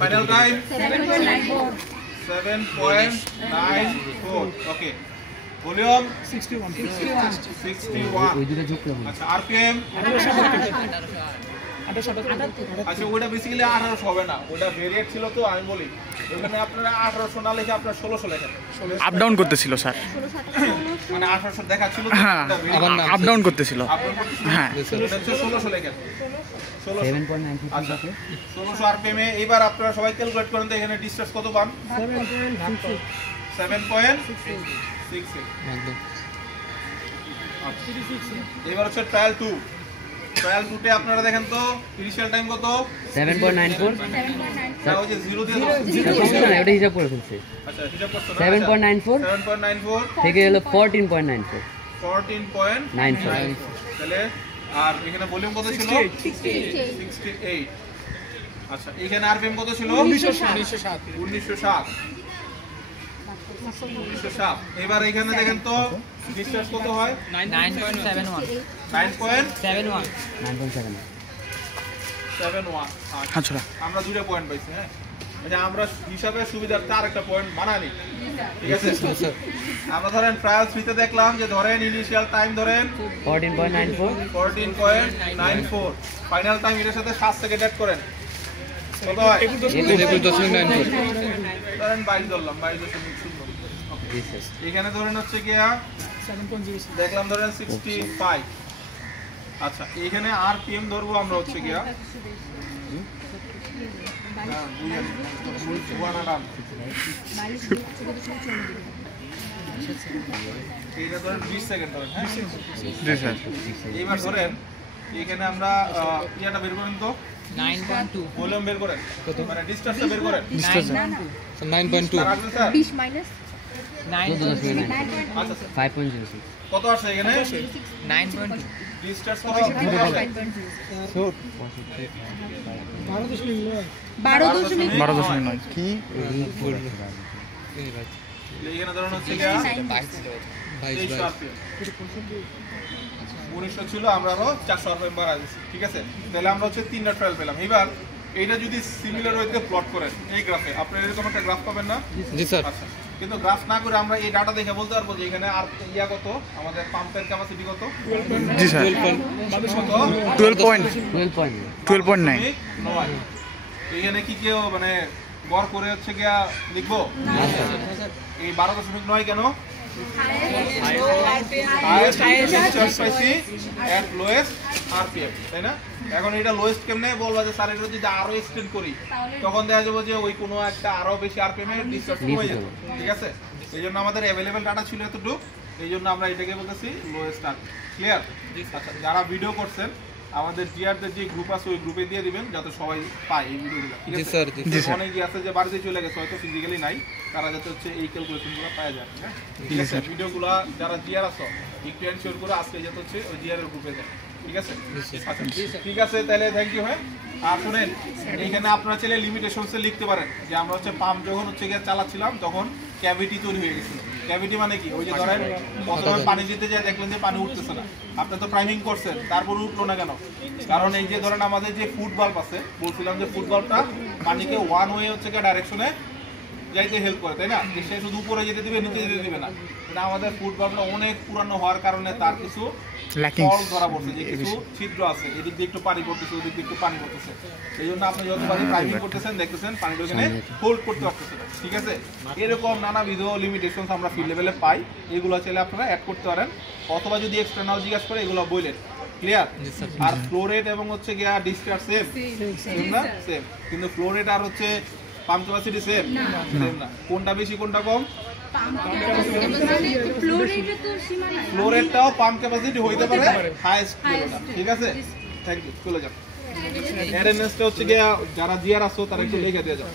Final time 7.94 ওকে volume 61 আচ্ছা RPM আচ্ছা ওটা বেসিক্যালি 1800 হবে না, ওটা ভেরিয়েট ছিল তো আমি বলি ওখানে আপনারা 1800 না লিখে আপনারা 1600 লেখেন। আপ ডাউন করতেছিল স্যার, মানে 1800 দেখাচ্ছিল তো হ্যাঁ আপ ডাউন করতেছিল হ্যাঁ 1600 লেখেন 7.93 আচ্ছা 1600 আরপিএম এ। এবার আপনারা সবাই ক্যালকুলেট করেন তো এখানে ডিসটেন্স কত পান 7.66 এবার হচ্ছে ট্রায়াল 2 তে আপনারা দেখেন তো ইনিশিয়াল টাইম কত 7.94 না ওই যে 0 দিয়ে দাও সমস্যা নাই, ওটা হিসাব করে ফেলছি। আচ্ছা হিসাব করতে 7.94 থেকে হলো 14.94 তাহলে আর এখানে ভলিউম কত ছিল 68 আচ্ছা এখানে আরপিএম কত ছিল 1907 এবার এখানে দেখেন তো ডিসটেন্স কত হয় 9.71 আচ্ছা আমরা দুটো পয়েন্ট পাইছি। হ্যাঁ আচ্ছা আমরা হিসাবে সুবিধার্থে আরেকটা পয়েন্ট বানানি, ঠিক আছে আমরা ধরেন ট্রায়াল 3 তে দেখলাম যে ধরেন ইনিশিয়াল টাইম ধরেন 14.94 ফাইনাল টাইম এর সাথে 7 সেকেন্ড অ্যাড করেন কত হয় 21.94 ধরেন 22 ধরলাম 22.0 এখানে ধরেন হচ্ছে কি 7.06 দেখলাম ধরেন 65 আচ্ছা এখানে আরপিএম ধরবো আমরা হচ্ছে কি এইটা ধরেন 20 সেকেন্ড ধরেন হ্যাঁ জি স্যার। এইবার ধরেন এখানে আমরা ইয়াটা বের করেন তো 9.2 ভলিউম বের করেন কত মানে ডিসটেন্সটা বের করেন 9.2 20 মাইনাস 9.2 আচ্ছা 5.06 কত আসছে এখানে 9.2 ডিসটেন্স কত 12.9 কি এখানে ধরুন হচ্ছে কি 22 আরপিএম 1900 ছিল আমরা আরো 400 আরপিএম বাড়াই দিয়েছি, ঠিক আছে তাহলে আমরা হচ্ছে 3টা ট্রায়াল পেলাম। এবার এইটা যদি সিমিলার ওয়েতে প্লট করেন এই গ্রাফে আপনারা এরকম একটা গ্রাফ পাবেন না জি স্যার। আচ্ছা কিন্তু গ্রাফ না করে আমরা এই ডাটা দেখে বলতে পারবো যে এখানে আর ইয়া কত আমাদের পাম্পের ক্যাপাসিটি কত জি স্যার 12.9 এখানে কি কেউ মানে গড় করে হচ্ছে গিয়া লিখবো এই 12.9 কেন তাই না? এখন এটা লোয়েস্ট কেমনে বলবো যে স্যার এটা যদি আরো এক্সটেন্ড করি তখন দেখা যাবে যে ওই কোনো একটা আরো বেশি আরপিএম এর ডিসচার্জ হয়ে যাবে, ঠিক আছে এই জন্য আমাদের অ্যাভেলেবেল ডাটা ছিল এতটুকু, এই জন্য আমরা এটাকে বলতেছি লোয়েস্ট আর ক্লিয়ার। আচ্ছা যারা ভিডিও করছেন আমাদের জিআরদের যে গ্রুপ আছে ওই গ্রুপে দিয়ে দিবেন যাতে সবাই পায় এই ভিডিওগুলো, ঠিক আছে অনেকেই আছে যে বাড়িতে চলে গেছে হয়তো ফিজিক্যালি নাই তারা যাতে হচ্ছে এই ক্যালকুলেশনগুলো পাওয়া যায়, হ্যাঁ ঠিক আছে ভিডিওগুলো যারা জিআর আছো একটু এনশিওর করে আজকে যাতে হচ্ছে ওই জিআর এর গ্রুপে যায়, ঠিক আছে আচ্ছা ঠিক আছে তাহলে থ্যাংক ইউ। হ্যাঁ আর শুনেন এইখানে আপনারা চাইলে লিমিটেশনসে লিখতে পারেন যে আমরা হচ্ছে পাম্প যখন হচ্ছে গিয়ে চালাচ্ছিলাম তখন ক্যাভিটি তৈরি হয়ে গেছিল। ক্যাভিটি মানে কি ওই যে ধরেন প্রথমে পানি দিতে যায় দেখলেন যে পানি উঠতেছে না, আপনি তো প্রাইমিং করছেন তারপর উঠলো না কেন, কারণ এই যে ধরেন আমাদের যে ফুড বাল্ব আছে বলছিলাম যে ফুড বাল্বটা পানিকে ওয়ান ওয়ে হচ্ছে গিয়ে ডাইরেকশনে যাইতে হেল্প করে, তাই না যে সে শুধু উপরে যেতে দিবে নিচে যেতে দিবে না, কিন্তু আমাদের ফুড বাল্বটা অনেক পুরানো হওয়ার কারণে তার কিছু ফল ধরা পড়ছে যে কিছু ছিদ্র আছে, এদিক দিয়ে একটু পানি পড়তেছে ওদিক দিয়ে একটু পানি পড়তেছে, এই জন্য আপনি যত পানি প্রাইমিং করতেছেন দেখতেছেন পানিটা ওখানে হোল্ড করতে পারতেছে না, ঠিক আছে এরকম নানাবিধ লিমিটেশনস আমরা ফিল্ড লেভেলে পাই, এগুলো চাইলে আপনারা অ্যাড করতে পারেন অথবা যদি এক্সটার্নাল জিজ্ঞাসা করে এগুলো বললেন ক্লিয়ার। আর ফ্লো রেট এবং হচ্ছে গিয়া ডিসচার্জ সেম না সেম, কিন্তু ফ্লো রেট আর হচ্ছে পাম্প ক্যাপাসিটি সেম না, কোনটা বেশি কোনটা কম ফ্লো রেটটাও পাম্প ক্যাপাসিটি হইতে পারে হাইয়েস্ট লেভেলটা, ঠিক আছে থ্যাংক ইউ চলে যান। অ্যাটেন্ডেন্সটা হচ্ছে গিয়া যারা জিআর আসো তারা একটু লিখে দিয়ে যাও।